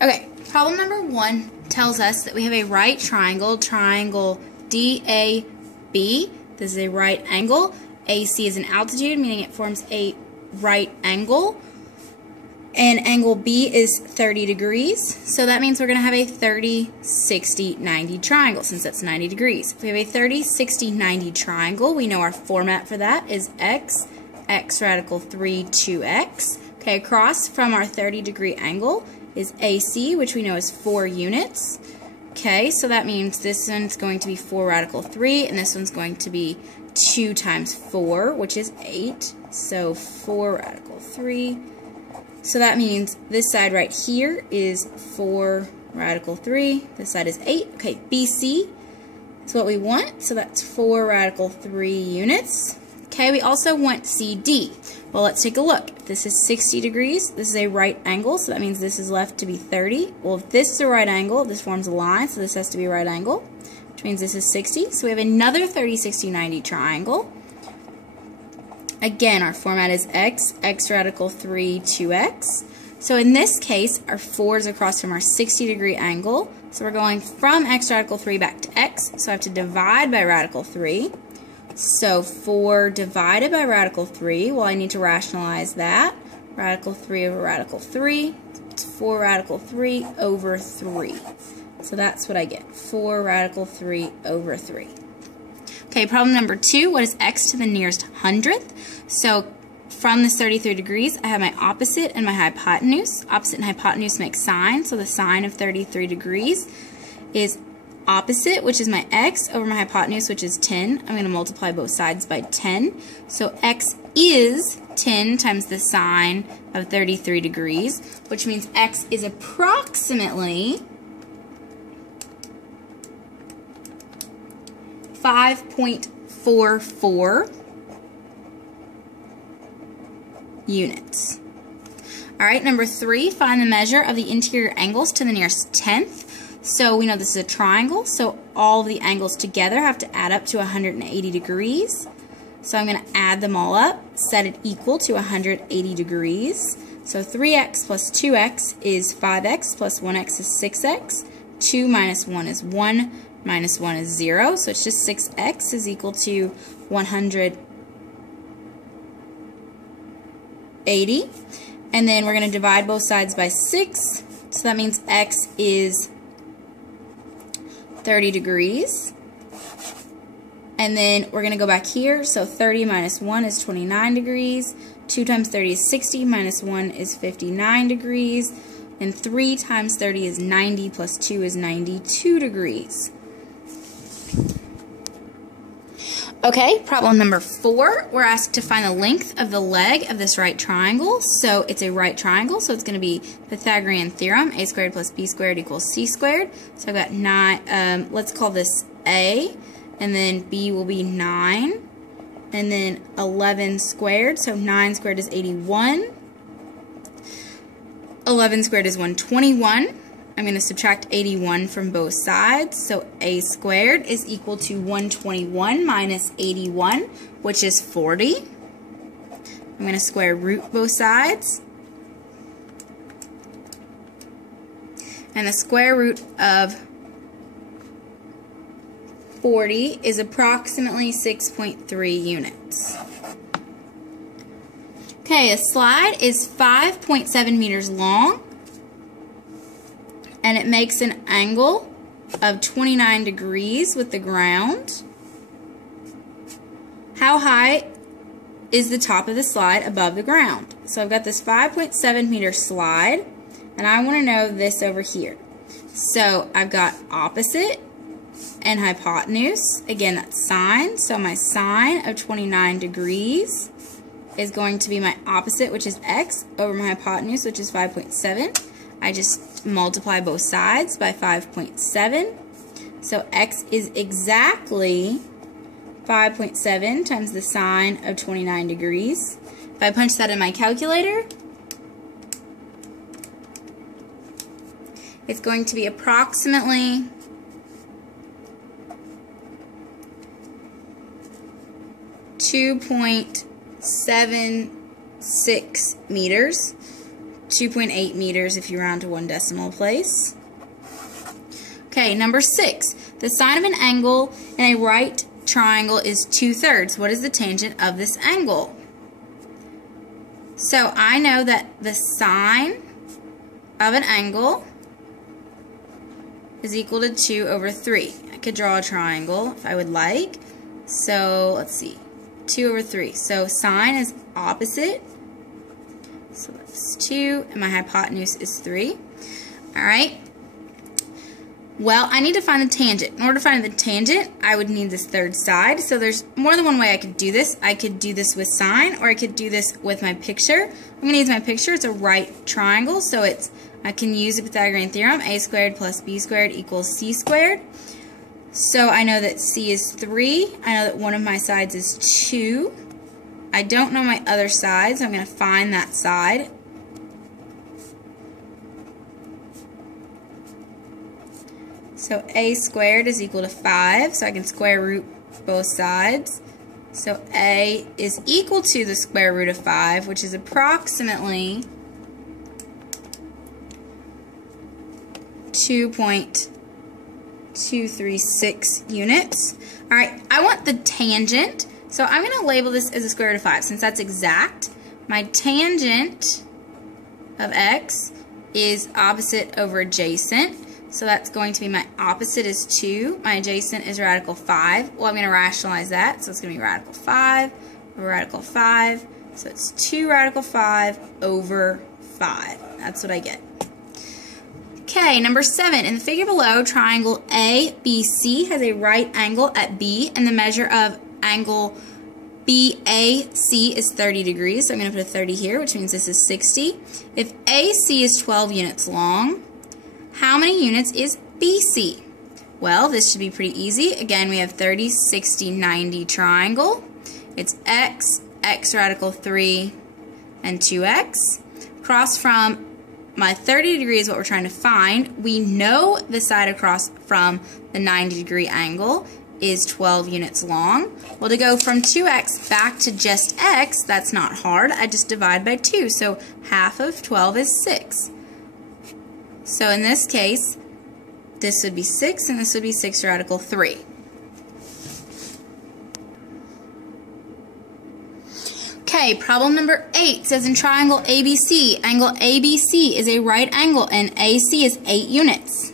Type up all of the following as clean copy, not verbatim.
Okay, problem number 1 tells us that we have a right triangle, triangle DAB. This is a right angle. AC is an altitude, meaning it forms a right angle. And angle B is 30 degrees. So that means we're going to have a 30, 60, 90 triangle, since that's 90 degrees. If we have a 30, 60, 90 triangle, we know our format for that is x radical 3, 2x. Okay, across from our 30-degree angle is AC, which we know is 4 units. Okay, so that means this one's going to be 4 radical 3, and this one's going to be 2 times 4, which is 8. So 4 radical 3. So that means this side right here is 4 radical 3. This side is 8. Okay, BC is what we want. So that's 4 radical 3 units. Okay, we also want CD. Well, let's take a look. If this is 60 degrees, this is a right angle, so that means this is left to be 30. Well, if this is a right angle, this forms a line, so this has to be a right angle, which means this is 60. So we have another 30, 60, 90 triangle. Again, our format is x radical 3, 2x. So in this case, our 4 is across from our 60-degree angle. So we're going from x radical 3 back to x. So I have to divide by radical 3. So 4 divided by radical 3, well, I need to rationalize that. Radical 3 over radical 3. It's 4 radical 3 over 3. So that's what I get, 4 radical 3 over 3. Okay, problem number 2, what is x to the nearest hundredth? So from this 33 degrees, I have my opposite and my hypotenuse. Opposite and hypotenuse make sine, so the sine of 33 degrees is opposite, which is my x, over my hypotenuse, which is 10. I'm going to multiply both sides by 10. So x is 10 times the sine of 33 degrees, which means x is approximately 5.44 units. Alright, number 3, find the measure of the interior angles to the nearest tenth. So we know this is a triangle, so all of the angles together have to add up to 180 degrees. So I'm going to add them all up, set it equal to 180 degrees. So 3x plus 2x is 5x, plus 1x is 6x. 2 minus 1 is 1, minus 1 is 0. So it's just 6x is equal to 180. And then we're going to divide both sides by 6. So that means x is 30 degrees. And then we're going to go back here. So 30 minus 1 is 29 degrees. 2 times 30 is 60, minus 1 is 59 degrees. And 3 times 30 is 90, plus 2 is 92 degrees. Okay, problem number 4. We're asked to find the length of the leg of this right triangle. So it's a right triangle, so it's going to be Pythagorean theorem, a squared plus b squared equals c squared. So I've got 9, let's call this a, and then b will be 9, and then 11 squared, so 9 squared is 81. 11 squared is 121. I'm going to subtract 81 from both sides, so a squared is equal to 121 minus 81, which is 40. I'm going to square root both sides. And the square root of 40 is approximately 6.3 units. Okay, a slide is 5.7 meters long, and it makes an angle of 29 degrees with the ground. How high is the top of the slide above the ground? So I've got this 5.7 meter slide, and I want to know this over here. So I've got opposite and hypotenuse. Again, that's sine. So my sine of 29 degrees is going to be my opposite, which is x, over my hypotenuse, which is 5.7. I just multiply both sides by 5.7. So x is exactly 5.7 times the sine of 29 degrees. If I punch that in my calculator, it's going to be approximately 2.76 meters. 2.8 meters if you round to 1 decimal place. Okay, number 6. The sine of an angle in a right triangle is 2/3. What is the tangent of this angle? So I know that the sine of an angle is equal to 2/3. I could draw a triangle if I would like. So let's see, 2/3. So sine is opposite. So that's 2, and my hypotenuse is 3. All right. Well, I need to find the tangent. In order to find the tangent, I would need this third side. So there's more than one way I could do this. I could do this with sine, or I could do this with my picture. I'm going to use my picture. It's a right triangle, so I can use the Pythagorean theorem. A squared plus b squared equals c squared. So I know that c is 3. I know that one of my sides is 2. I don't know my other side, so I'm going to find that side. So a squared is equal to 5, so I can square root both sides. So a is equal to the square root of 5, which is approximately 2.236 units. All right, I want the tangent, so I'm going to label this as a square root of 5 since that's exact. My tangent of x is opposite over adjacent. So that's going to be, my opposite is 2. My adjacent is radical 5. Well, I'm going to rationalize that. So it's going to be radical 5 over radical 5. So it's 2 radical 5 over 5. That's what I get. Okay, number 7. In the figure below, triangle ABC has a right angle at B, and the measure of angle BAC is 30 degrees. So I'm going to put a 30 here, which means this is 60. If AC is 12 units long, how many units is BC? Well, this should be pretty easy. Again, we have 30, 60, 90 triangle. It's x, x radical 3, and 2x. Across from my 30 degrees, what we're trying to find, we know the side across from the 90 degree angle is 12 units long. Well, to go from 2x back to just x, that's not hard. I just divide by 2. So half of 12 is 6. So in this case, this would be 6, and this would be 6 radical 3. Okay, problem number 8 says in triangle ABC, angle ABC is a right angle and AC is 8 units.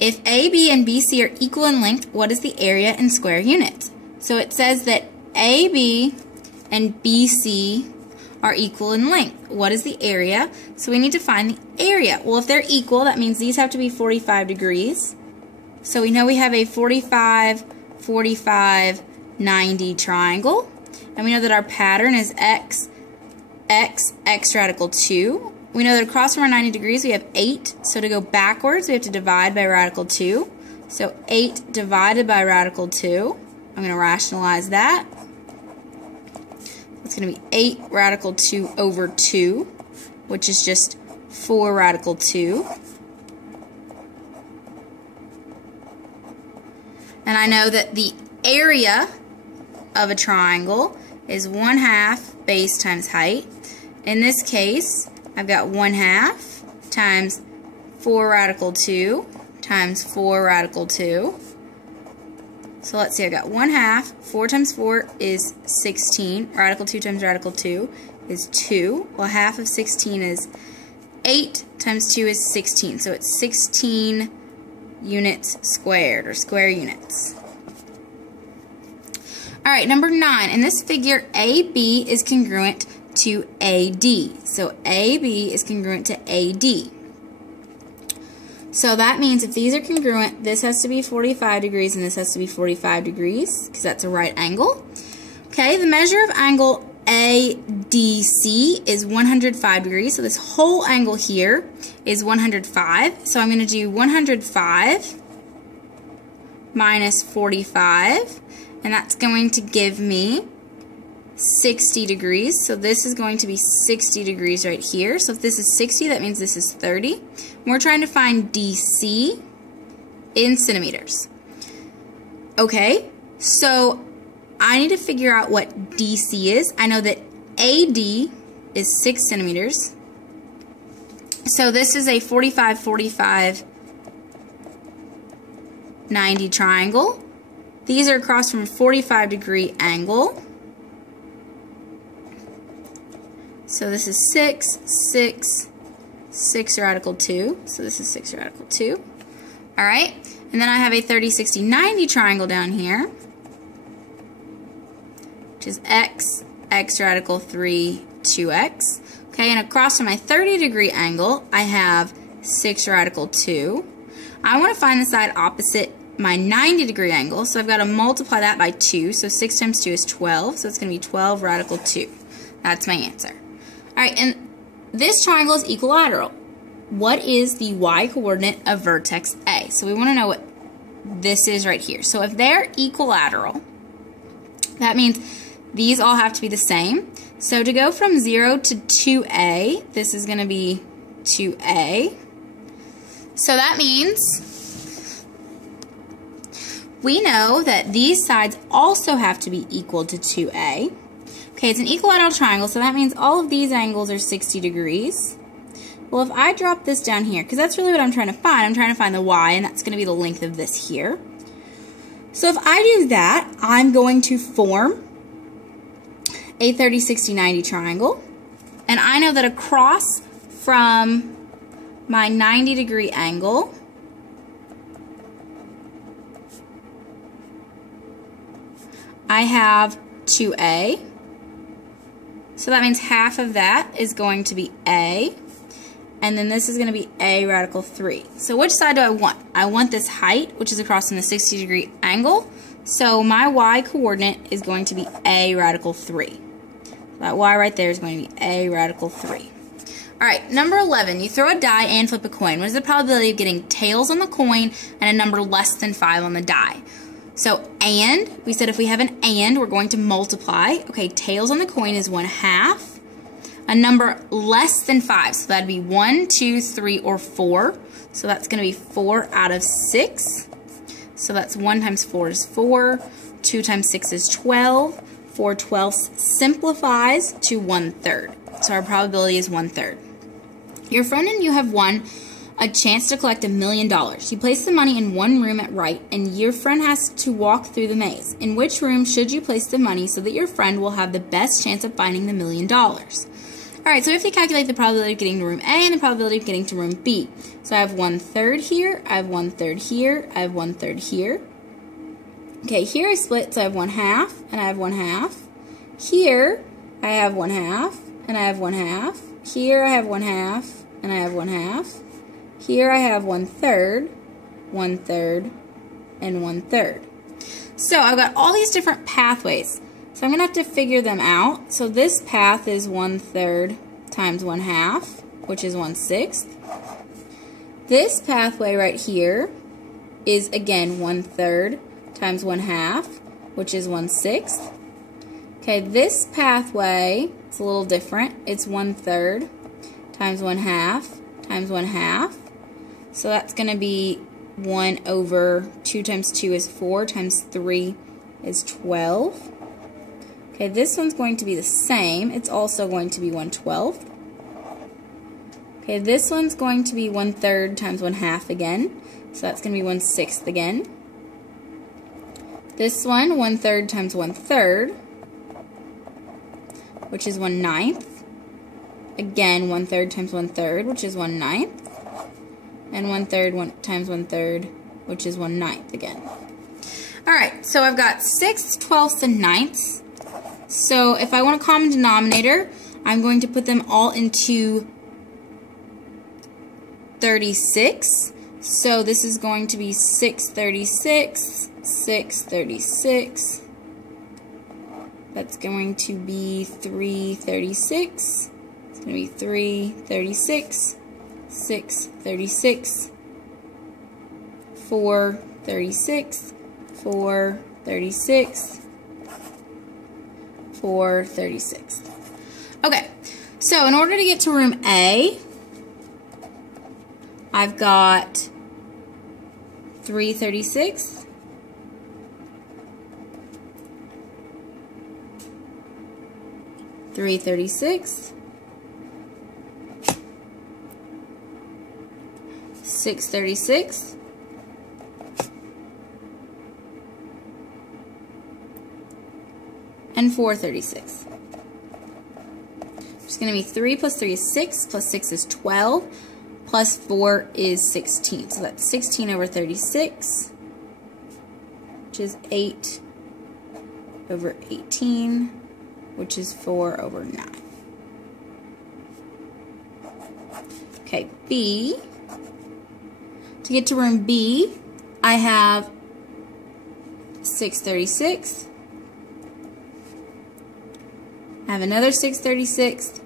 If AB and BC are equal in length, what is the area in square units? So it says that AB and BC are equal in length. What is the area? So we need to find the area. Well, if they're equal, that means these have to be 45 degrees. So we know we have a 45, 45, 90 triangle. And we know that our pattern is x, x, x radical 2. We know that across from our 90 degrees we have 8. So to go backwards, we have to divide by radical 2. So 8 divided by radical 2. I'm going to rationalize that. It's going to be 8 radical 2 over 2, which is just 4 radical 2. And I know that the area of a triangle is 1/2 base times height. In this case, I've got 1/2 times 4 radical 2 times 4 radical 2. So let's see, I've got 1/2. 4 times 4 is 16. Radical 2 times radical 2 is 2. Well, half of 16 is 8 times 2 is 16. So it's 16 units squared, or square units. Alright, number 9. In this figure, AB is congruent to AD. So AB is congruent to AD. So that means if these are congruent, this has to be 45 degrees and this has to be 45 degrees, because that's a right angle. Okay, the measure of angle ADC is 105 degrees. So this whole angle here is 105. So I'm going to do 105 minus 45. And that's going to give me 60 degrees. So this is going to be 60 degrees right here. So if this is 60, that means this is 30. We're trying to find DC in centimeters. Okay, so I need to figure out what DC is. I know that AD is 6 centimeters. So this is a 45, 45, 90 triangle. These are across from a 45-degree angle. So this is 6, 6, 6 radical 2. So this is 6 radical 2. All right. And then I have a 30, 60, 90 triangle down here, which is x, x radical 3, 2x. Okay, and across from my 30-degree angle, I have 6 radical 2. I want to find the side opposite my 90-degree angle, so I've got to multiply that by 2. So 6 times 2 is 12, so it's going to be 12 radical 2. That's my answer. All right, and this triangle is equilateral. What is the y-coordinate of vertex A? So we want to know what this is right here. So if they're equilateral, that means these all have to be the same. So to go from 0 to 2a, this is going to be 2a. So that means we know that these sides also have to be equal to 2a. Okay, it's an equilateral triangle, so that means all of these angles are 60 degrees. Well, if I drop this down here, because that's really what I'm trying to find. I'm trying to find the y, and that's going to be the length of this here. So if I do that, I'm going to form a 30, 60, 90 triangle. And I know that across from my 90-degree angle, I have 2a. So that means half of that is going to be a. And then this is going to be a radical 3. So which side do I want? I want this height, which is across from the 60-degree angle. So my y-coordinate is going to be a radical 3. That y right there is going to be a radical 3. All right, number 11. You throw a die and flip a coin. What is the probability of getting tails on the coin and a number less than 5 on the die? So, and, we said if we have an and, we're going to multiply. Okay, tails on the coin is 1/2. A number less than 5, so that'd be 1, 2, 3, or 4. So that's going to be 4 out of 6. So that's 1 times 4 is 4. 2 times 6 is 12. 4 twelfths simplifies to 1/3. So our probability is 1/3. Your friend and you have won a chance to collect $1 million. You place the money in one room at right, and your friend has to walk through the maze. In which room should you place the money so that your friend will have the best chance of finding the $1 million? Alright, so we have to calculate the probability of getting to room A and the probability of getting to room B. So I have 1/3 here, I have 1/3 here, I have 1/3 here. Okay, here I split, so I have 1/2, and I have 1/2. Here, I have 1/2, and I have 1/2. Here I have 1/2, and I have 1/2. Here I have 1/3, 1/3, and 1/3. So I've got all these different pathways. So I'm going to have to figure them out. So this path is 1/3 times 1/2, which is 1/6. This pathway right here is, again, 1/3 times 1/2, which is 1/6. Okay, this pathway is a little different. It's 1/3 times 1/2 times 1/2. So that's going to be 1 over 2 times 2 is 4 times 3 is 12. Okay, this one's going to be the same. It's also going to be 1/12. Okay, this one's going to be 1/3 times 1/2 again. So that's going to be 1/6 again. This one, 1/3 times 1/3, which is 1/9. Again, 1/3 times 1/3, which is 1/9. And 1/3 times 1/3, which is 1/9 again. Alright, so I've got 6, 12ths, and 9ths. So if I want a common denominator, I'm going to put them all into 36. So this is going to be 6/36, 6/36. That's going to be 3/36. It's going to be 3/36, 6/36, 4/36, 4/36, 4/36. Okay, so in order to get to room A, I've got 3/36, 3/36, 6/36, and 4/36. It's going to be 3 plus 3 is 6, plus 6 is 12, plus 4 is 16. So that's 16/36, which is 8/18, which is 4/9. Okay, B. To get to room B, I have 6/36. I have another 6/36.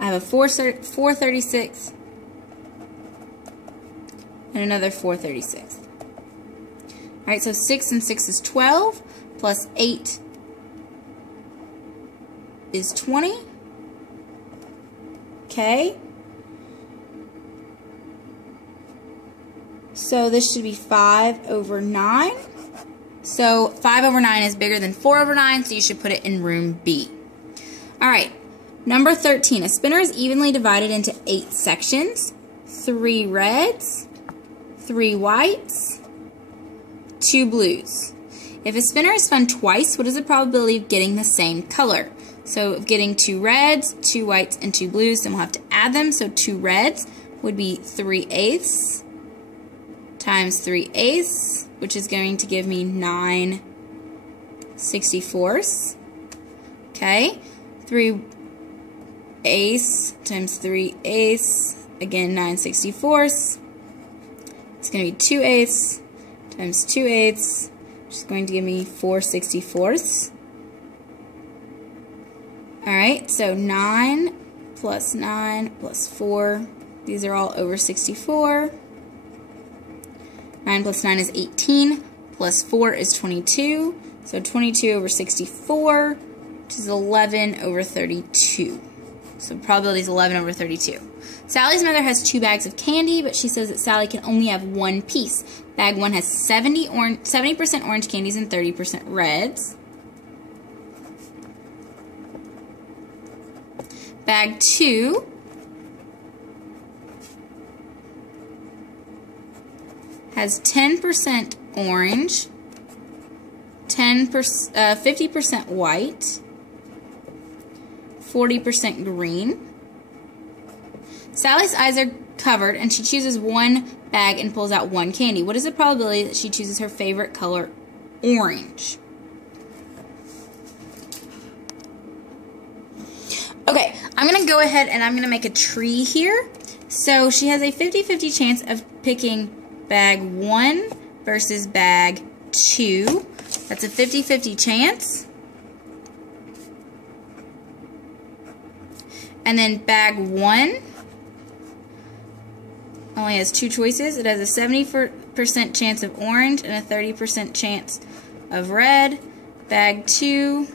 I have a 4/36. And another 4/36. Alright, so 6 and 6 is 12, plus 8 is 20. Okay. So this should be 5/9. So 5/9 is bigger than 4/9, so you should put it in room B. Alright, number 13. A spinner is evenly divided into 8 sections. 3 reds, 3 whites, 2 blues. If a spinner is spun twice, what is the probability of getting the same color? So of getting 2 reds, 2 whites, and 2 blues, then we'll have to add them. So 2 reds would be 3/8 times 3/8, which is going to give me 9/64. Okay, 3/8 times 3/8, again 9/64. It's going to be 2/8 times 2/8, which is going to give me 4/64. Alright, so 9 plus 9 plus 4, these are all over 64. 9 plus 9 is 18, plus 4 is 22, so 22/64, which is 11/32. So probability is 11/32. Sally's mother has 2 bags of candy, but she says that Sally can only have 1 piece. Bag 1 has 70% orange candies and 30% reds. Bag 2 has 10% orange, 50% white, 40% green. Sally's eyes are covered and she chooses 1 bag and pulls out 1 candy. What is the probability that she chooses her favorite color, orange? Okay, I'm going to go ahead and I'm going to make a tree here. So she has a 50-50 chance of picking bag 1 versus bag 2. That's a 50-50 chance. And then bag 1 only has 2 choices. It has a 70% chance of orange and a 30% chance of red. Bag 2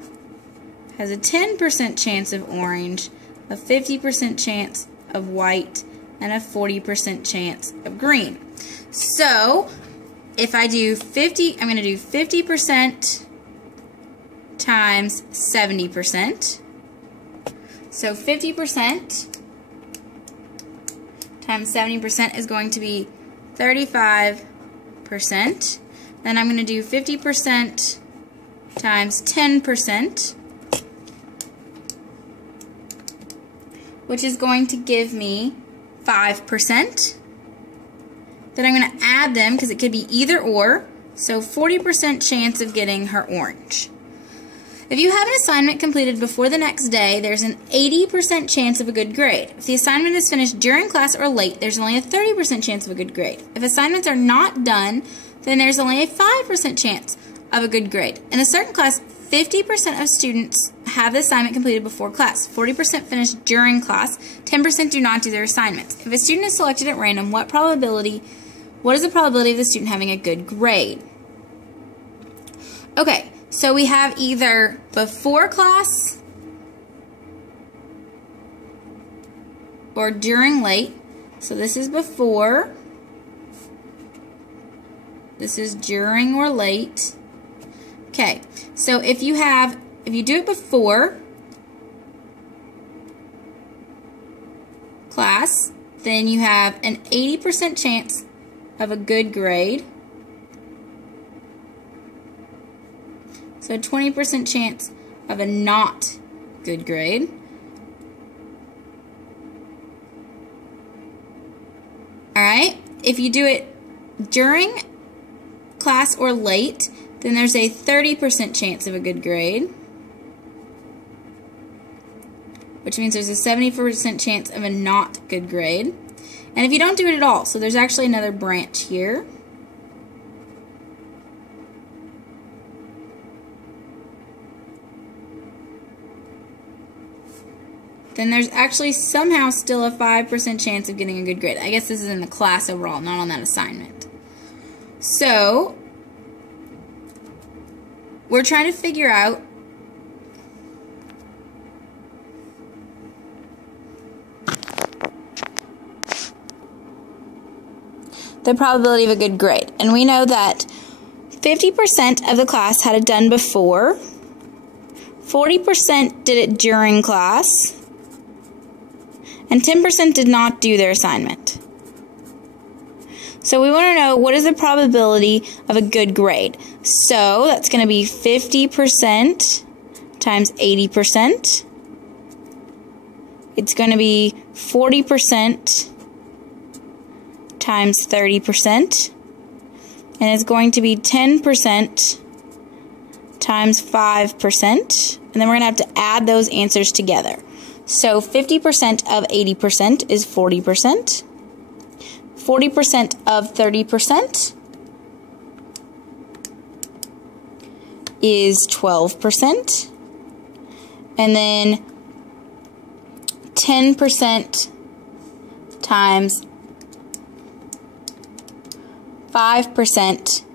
has a 10% chance of orange, a 50% chance of white, and a 40% chance of green. So, if I do 50, I'm going to do 50% times 70%. So 50% times 70% is going to be 35%. Then I'm going to do 50% times 10%, which is going to give me 5%. Then I'm going to add them because it could be either or. So 40% chance of getting her orange. If you have an assignment completed before the next day, there's an 80% chance of a good grade. If the assignment is finished during class or late, there's only a 30% chance of a good grade. If assignments are not done, then there's only a 5% chance of a good grade. In a certain class, 50% of students have the assignment completed before class, 40% finish during class, 10% do not do their assignments. If a student is selected at random, what is the probability of the student having a good grade? Okay, so we have either before class or during late. So this is before, this is during or late. Okay, so if you do it before, class, then you have an 80% chance of a good grade. So 20% chance of a not good grade. Alright, if you do it during class or late, then there's a 30% chance of a good grade, which means there's a 70% chance of a not good grade. And if you don't do it at all, so there's actually another branch here. Then there's actually somehow still a 5% chance of getting a good grade. I guess this is in the class overall, not on that assignment. So, we're trying to figure out the probability of a good grade. And we know that 50% of the class had it done before, 40% did it during class, and 10% did not do their assignment. So we want to know what is the probability of a good grade. So that's going to be 50% times 80%. It's going to be 40% times 30%. And it's going to be 10% times 5%. And then we're going to have to add those answers together. So 50% of 80% is 40%. 40% of 30% is 12%. And then 10% times 5%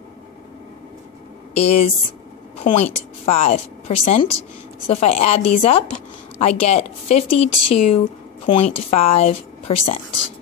is 0.5%. So if I add these up, I get 52.5%.